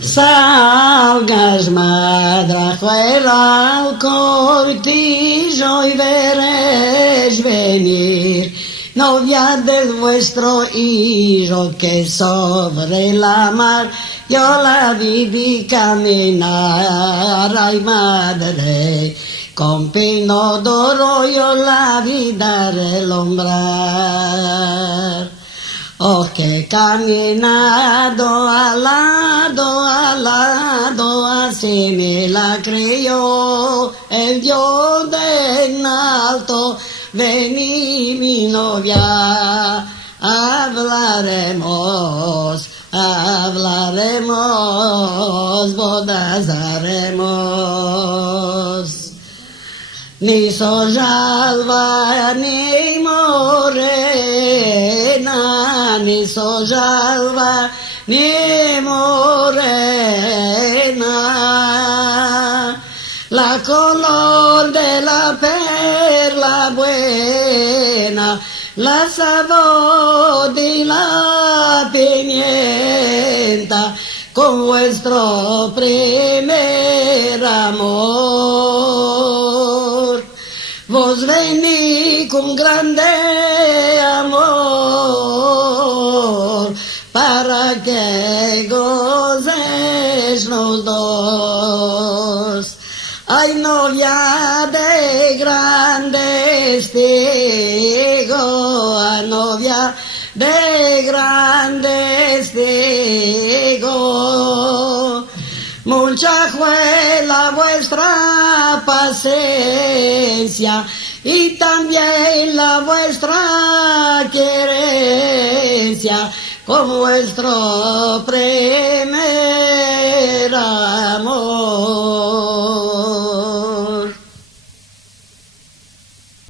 Salgas, madre, fuera al cortijo y veréis venir, novia del vuestro hijo, que sobre la mar yo la vi caminar. Ay, madre, con pino d'oro yo la vi dar el umbral. Oh, que caminado al lado, así me la creyó el Dios en alto. Vení, mi novia, hablaremos, bodas haremos. Ni sojalva ni morena, ni sojalva ni morena. La color de la perla buena, la sabor de la pimienta, con vuestro primer amor. Vos vení con grande amor, para que goces los dos. Ay, novia de grande testigo, ay, novia de grande testigo. Mucha fue la vuestra paciencia y también la vuestra querencia con vuestro primer